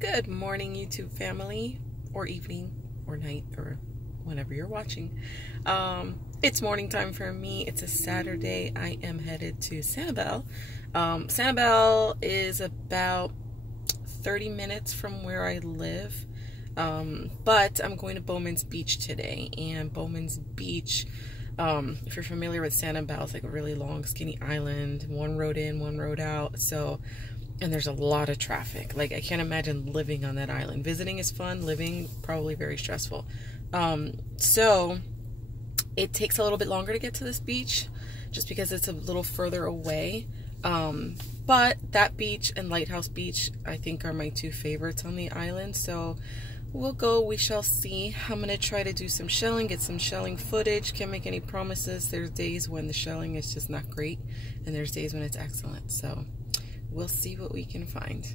Good morning, YouTube family, or evening, or night, or whenever you're watching. It's morning time for me. It's a Saturday. I am headed to Sanibel. Sanibel is about 30 minutes from where I live, but I'm going to Bowman's Beach today. And Bowman's Beach, if you're familiar with Sanibel, it's like a really long, skinny island, one road in, one road out. And there's a lot of traffic. Like, I can't imagine living on that island. Visiting is fun, living probably very stressful. So it takes a little bit longer to get to this beach just because it's a little further away. But that beach and Lighthouse Beach, I think, are my two favorites on the island. So we'll go, we shall see. I'm gonna try to do some shelling, get some shelling footage. Can't make any promises. There's days when the shelling is just not great, and there's days when it's excellent. So we'll see what we can find.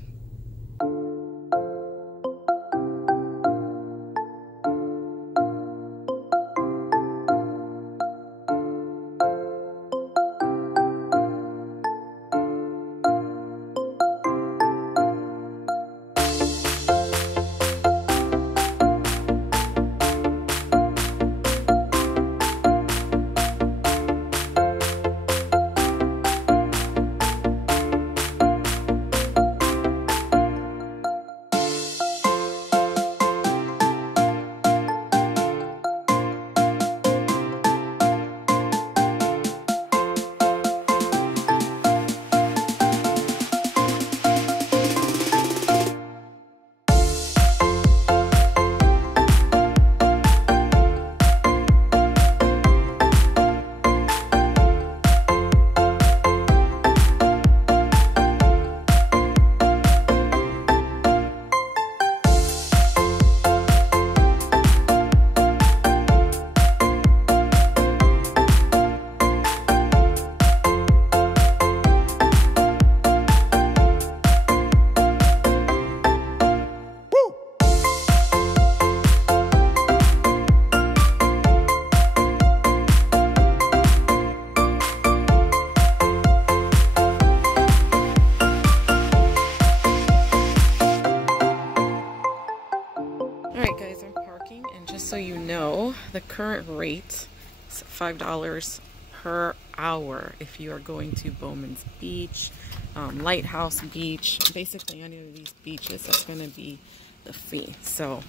So you know, the current rate is $5 per hour if you are going to Bowman's Beach, Lighthouse Beach, basically any of these beaches. That's going to be the fee. So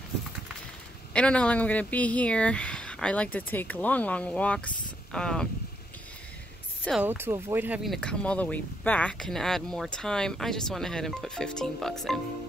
I don't know how long I'm going to be here. I like to take long walks. So to avoid having to come all the way back and add more time, I just went ahead and put 15 bucks in.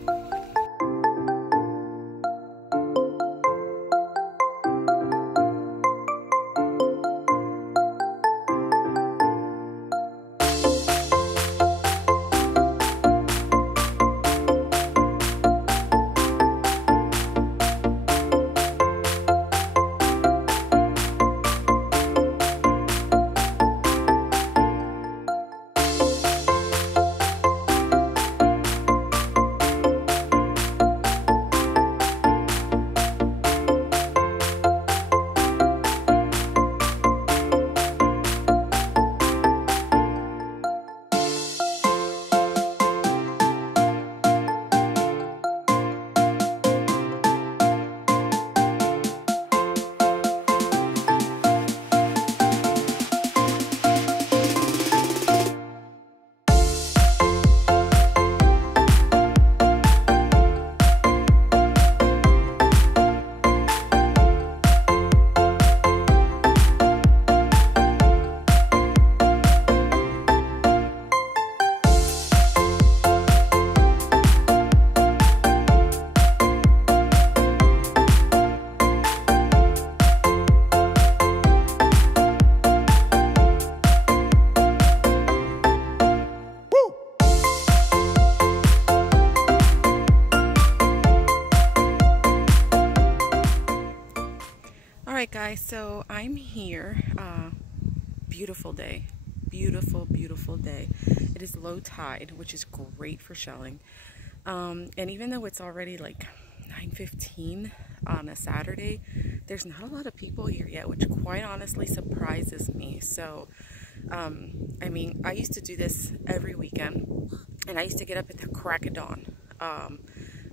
Alright guys, so I'm here. Beautiful day. Beautiful day. It is low tide, which is great for shelling. And even though it's already like 9:15 on a Saturday, there's not a lot of people here yet, which quite honestly surprises me. So I mean, I used to do this every weekend, and I used to get up at the crack of dawn.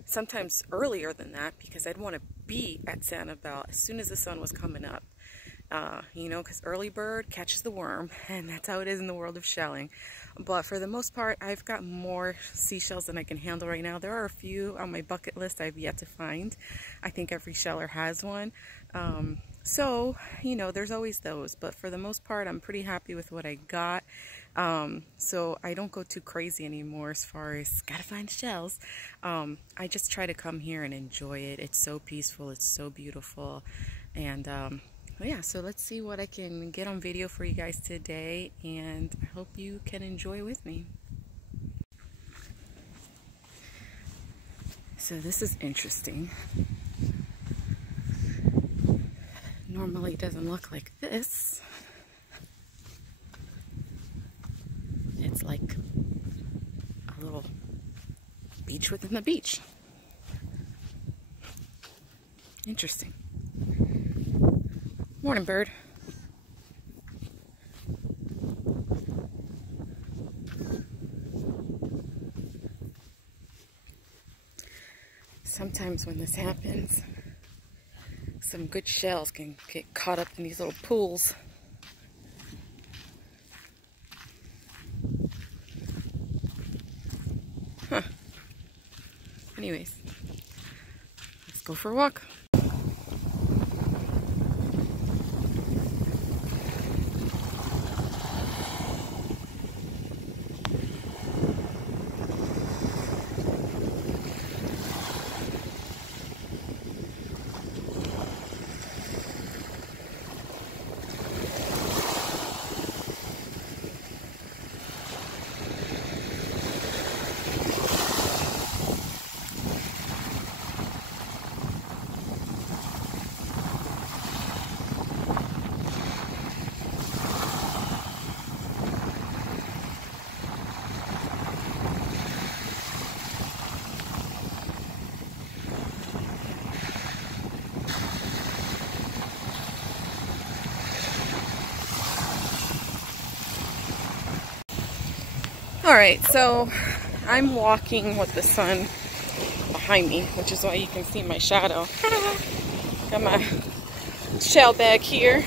sometimes earlier than that, because I'd want to be at Sanibel as soon as the sun was coming up. You know, because early bird catches the worm, and that's how it is in the world of shelling. But for the most part, I've got more seashells than I can handle right now. There are a few on my bucket list I've yet to find. I think every sheller has one. So, you know, there's always those. But for the most part, I'm pretty happy with what I got. So I don't go too crazy anymore as far as gotta find shells. I just try to come here and enjoy it. It's so peaceful. It's so beautiful. And yeah, so let's see what I can get on video for you guys today, and I hope you can enjoy with me. So this is interesting. Normally it doesn't look like this. It's like a little beach within the beach. Interesting. Morning, bird. Sometimes when this happens, some good shells can get caught up in these little pools. Huh. Anyways, let's go for a walk. Alright, so I'm walking with the sun behind me, which is why you can see my shadow. Got my shell bag here.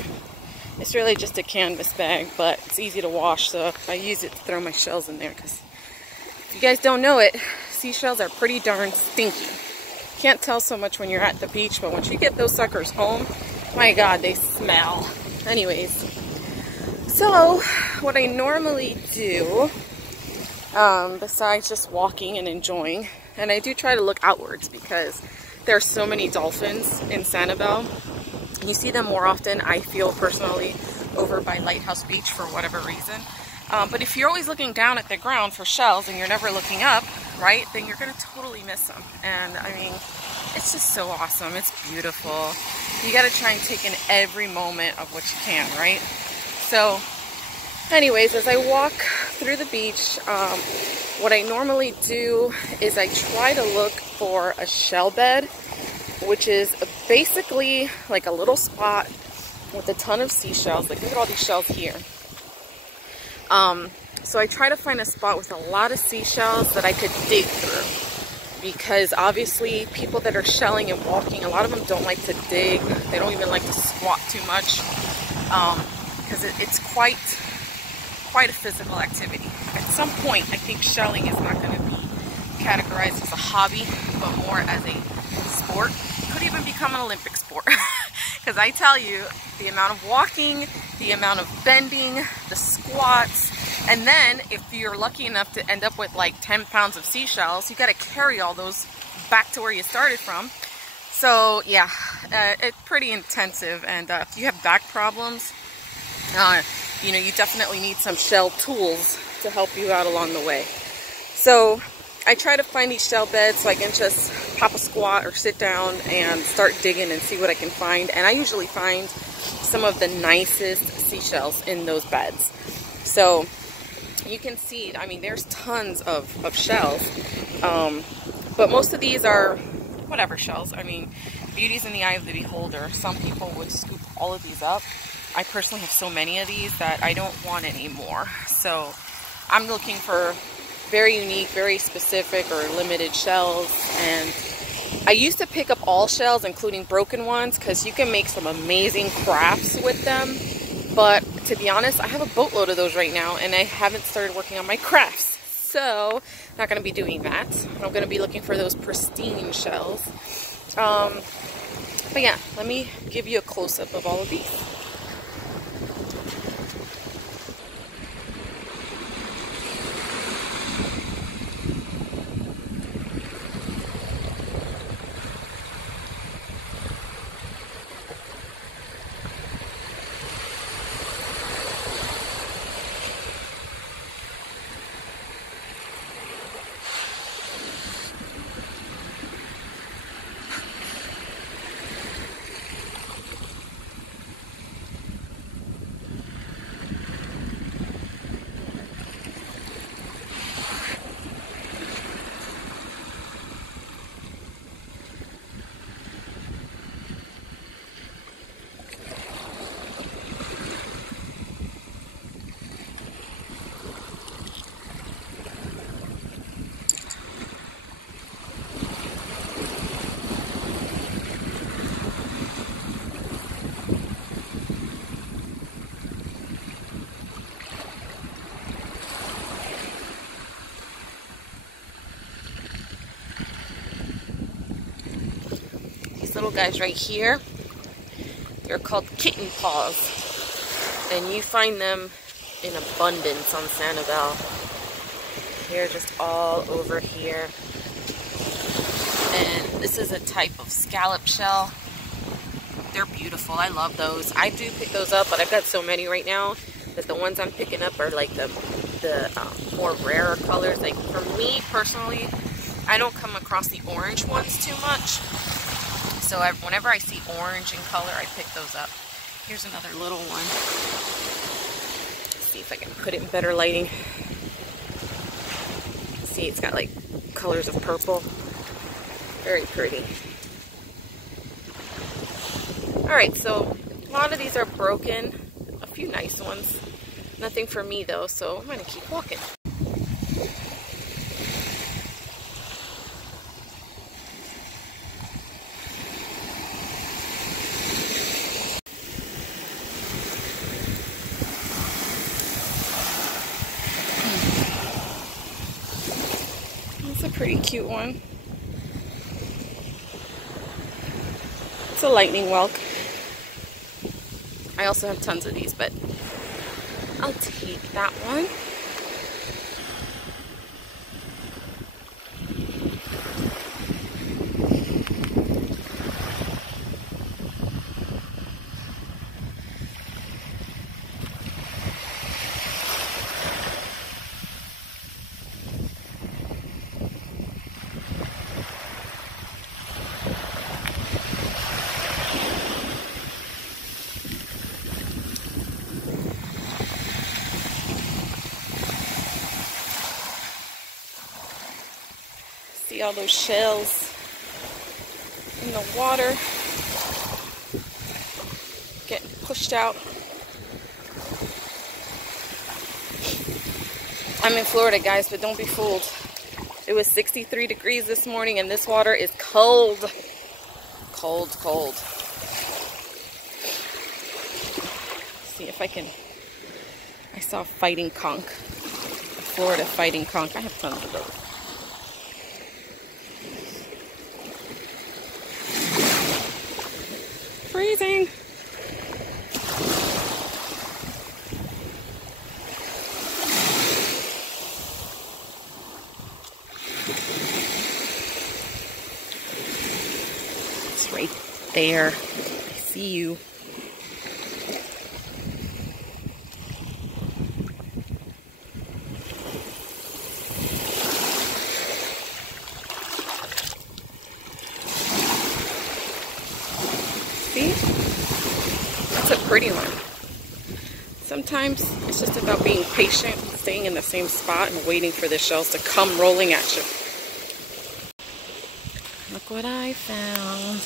It's really just a canvas bag, but it's easy to wash, so I use it to throw my shells in there, because if you guys don't know it, seashells are pretty darn stinky. Can't tell so much when you're at the beach, but once you get those suckers home, my God, they smell. Anyways, so what I normally do, besides just walking and enjoying, and I do try to look outwards because there are so many dolphins in Sanibel. You see them more often, I feel personally, over by Lighthouse Beach for whatever reason. But if you're always looking down at the ground for shells and you're never looking up, right, then you're going to totally miss them. And I mean, it's just so awesome. It's beautiful. You got to try and take in every moment of what you can, right? So anyways, as I walk through the beach, what I normally do is I try to look for a shell bed, which is basically like a little spot with a ton of seashells. Like, look at all these shells here. So I try to find a spot with a lot of seashells that I could dig through, because obviously people that are shelling and walking, a lot of them don't like to dig. They don't even like to squat too much, because it's quite a physical activity. At some point, I think shelling is not going to be categorized as a hobby, but more as a sport. It could even become an Olympic sport. Because I tell you, the amount of walking, the amount of bending, the squats, and then if you're lucky enough to end up with like 10 pounds of seashells, you got to carry all those back to where you started from. So yeah, it's pretty intensive, and if you have back problems, you know, you definitely need some shell tools to help you out along the way. So I try to find these shell beds so I can just pop a squat or sit down and start digging and see what I can find. And I usually find some of the nicest seashells in those beds. So you can see, I mean, there's tons of shells. But most of these are whatever shells. I mean, beauty's in the eye of the beholder. Some people would scoop all of these up. I personally have so many of these that I don't want any more. So I'm looking for very unique, very specific or limited shells. And I used to pick up all shells, including broken ones, because you can make some amazing crafts with them. But to be honest, I have a boatload of those right now, and I haven't started working on my crafts. So, not going to be doing that. I'm going to be looking for those pristine shells. But yeah, let me give you a close-up of all of these. Little guys right here, they're called kitten paws, and you find them in abundance on Sanibel. They're just all over here, and this is a type of scallop shell. They're beautiful. I love those. I do pick those up, but I've got so many right now that the ones I'm picking up are like the more rarer colors. Like for me personally, I don't come across the orange ones too much. So whenever I see orange in color, I pick those up. Here's another little one. Let's see if I can put it in better lighting. See, it's got like colors of purple. Very pretty. Alright, so a lot of these are broken. A few nice ones. Nothing for me though, so I'm going to keep walking. Pretty cute one. It's a lightning whelk. I also have tons of these, but I'll take that one. See all those shells in the water getting pushed out. I'm in Florida, guys, but don't be fooled. It was 63 degrees this morning, and this water is cold. Cold, cold. See if I can. I saw a fighting conch. A Florida fighting conch. I have tons of those. Freezing. It's right there. I see you. See? That's a pretty one. Sometimes it's just about being patient, staying in the same spot and waiting for the shells to come rolling at you. Look what I found.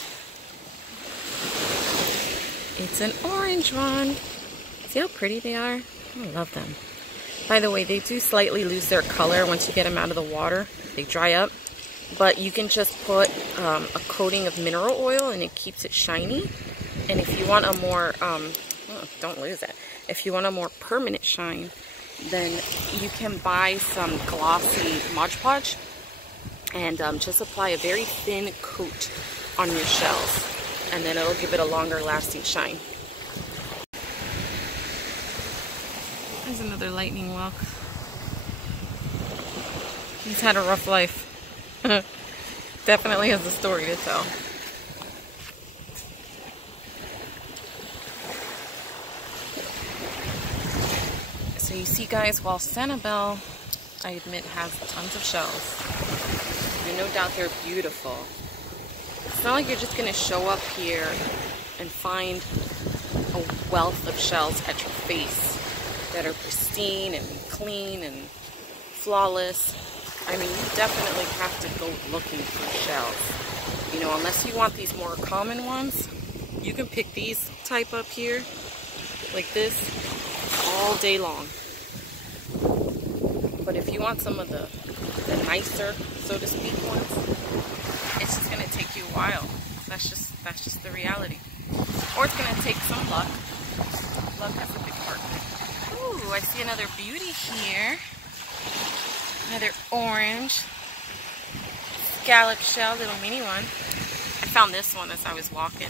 It's an orange one. See how pretty they are? I love them. By the way, they do slightly lose their color once you get them out of the water. They dry up. But you can just put a coating of mineral oil and it keeps it shiny. And if you want a more, don't lose it. If you want a more permanent shine, then you can buy some glossy Mod Podge and just apply a very thin coat on your shells. And then it'll give it a longer lasting shine. There's another lightning walk. He's had a rough life. Definitely has a story to tell. So you see, guys, while Sanibel, I admit, has tons of shells, and no doubt they're beautiful, it's not like you're just gonna show up here and find a wealth of shells at your face that are pristine and clean and flawless. I mean, you definitely have to go looking for shells. You know, unless you want these more common ones, you can pick these type up here, like this, all day long. But if you want some of the nicer, so to speak, ones, it's just gonna take you a while. That's just the reality. Or it's gonna take some luck. Luck has a big part. Ooh, I see another beauty here. Another orange scallop shell, little mini one. I found this one as I was walking.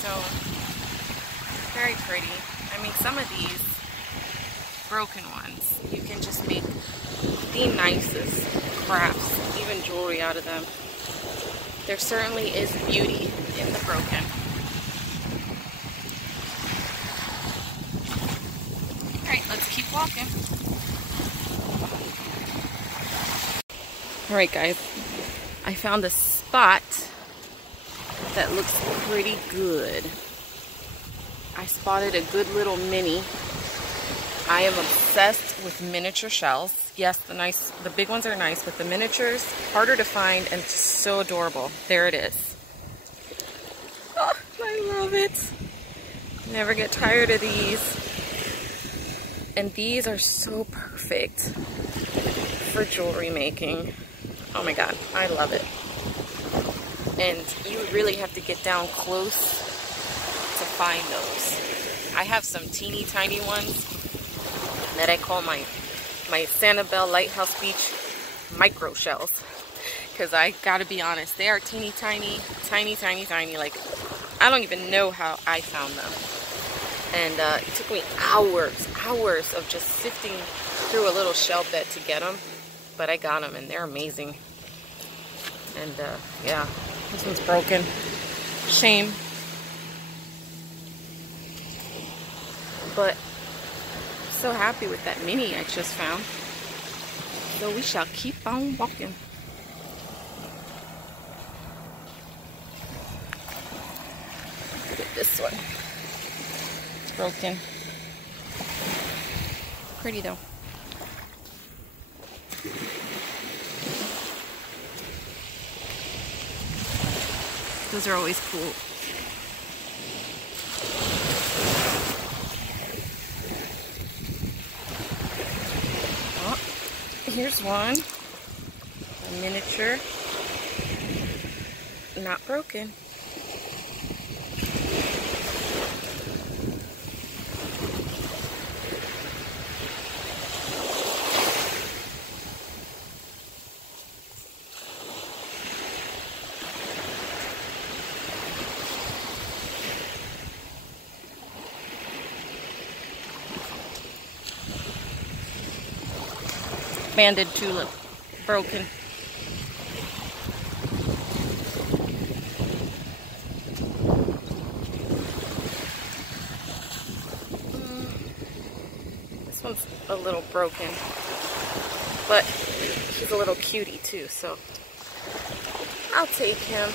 So, very pretty. I mean, some of these broken ones, you can just make the nicest crafts, even jewelry out of them. There certainly is beauty in the broken. Alright, let's keep walking. Alright guys, I found a spot that looks pretty good. I spotted a good little mini. I am obsessed with miniature shells. Yes, the big ones are nice, but the miniatures, harder to find and just so adorable. There it is. Oh, I love it. Never get tired of these. And these are so perfect for jewelry making. Oh my god, I love it. And you really have to get down close to find those. I have some teeny tiny ones that I call my Sanibel Lighthouse Beach micro shells. Because I gotta be honest, they are teeny tiny, tiny, tiny, tiny. Like, I don't even know how I found them. And it took me hours of just sifting through a little shell bed to get them. But I got them and they're amazing. And yeah, this one's broken. Shame. But so happy with that mini I just found. So we shall keep on walking. Look at this one. It's broken. Pretty though. Those are always cool. Oh, here's one. A miniature. Not broken. Banded tulip, broken. This one's a little broken, but he's a little cutie too, so I'll take him.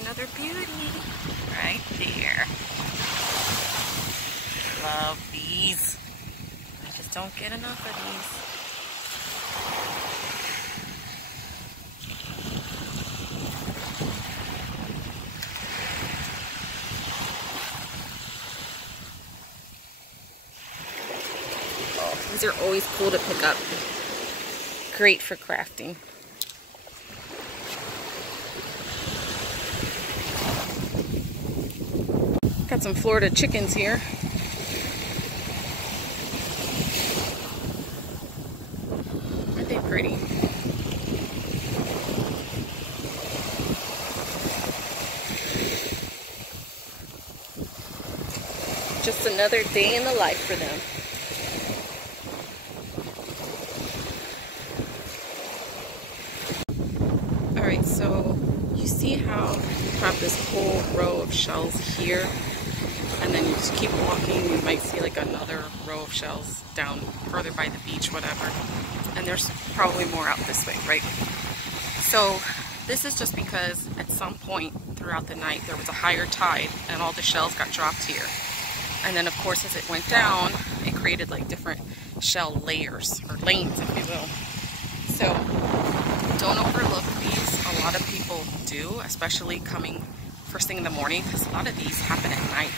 Another beauty. here. Love these. I just don't get enough of these. These are always cool to pick up. Great for crafting. Got some Florida chickens here. Aren't they pretty? Just another day in the life for them. Alright, so you see how you have this whole row of shells here, and then you just keep walking, you might see like another row of shells down further by the beach, whatever, and there's probably more out this way, right? So this is just because at some point throughout the night there was a higher tide and all the shells got dropped here, and then of course as it went down it created like different shell layers, or lanes if you will. So don't overlook these. A lot of people do, especially coming first thing in the morning, because a lot of these happen at night.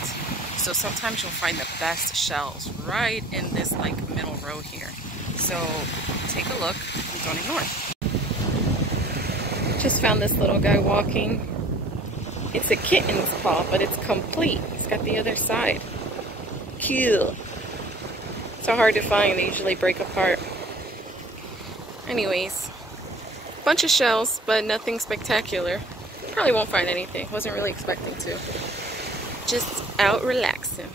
So sometimes you'll find the best shells right in this like middle row here. So take a look and don't ignore it. Just found this little guy walking. It's a kitten's paw, but it's complete. It's got the other side. Cute. So hard to find. They usually break apart. Anyways, bunch of shells, but nothing spectacular. Probably won't find anything. Wasn't really expecting to. Just out relaxing.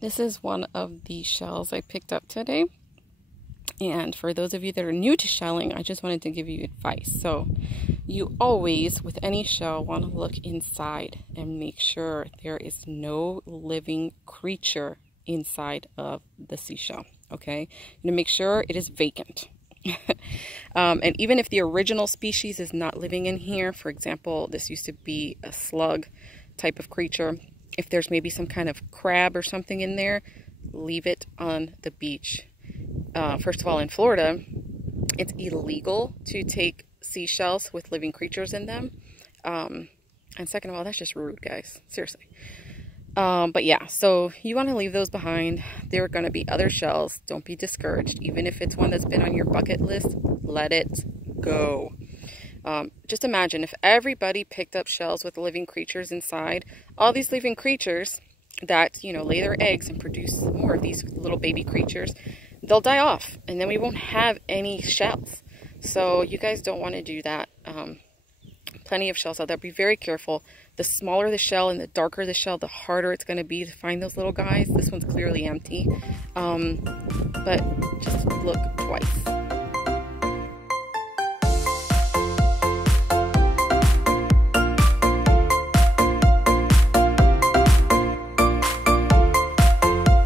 This is one of the shells I picked up today. And for those of you that are new to shelling, I just wanted to give you advice. So you always, with any shell, want to look inside and make sure there is no living creature inside of the seashell. Okay, you want to make sure it is vacant. And even if the original species is not living in here, for example, this used to be a slug type of creature. If there's maybe some kind of crab or something in there, leave it on the beach. First of all, in Florida, it's illegal to take seashells with living creatures in them. And second of all, that's just rude, guys. Seriously. But yeah, so you want to leave those behind. There are going to be other shells. Don't be discouraged. Even if it's one that's been on your bucket list, let it go. Just imagine if everybody picked up shells with living creatures inside, all these living creatures that, you know, lay their eggs and produce more of these little baby creatures, they'll die off and then we won't have any shells. So you guys don't want to do that. Plenty of shells out there. Be very careful. The smaller the shell and the darker the shell, the harder it's going to be to find those little guys. This one's clearly empty. But just look twice.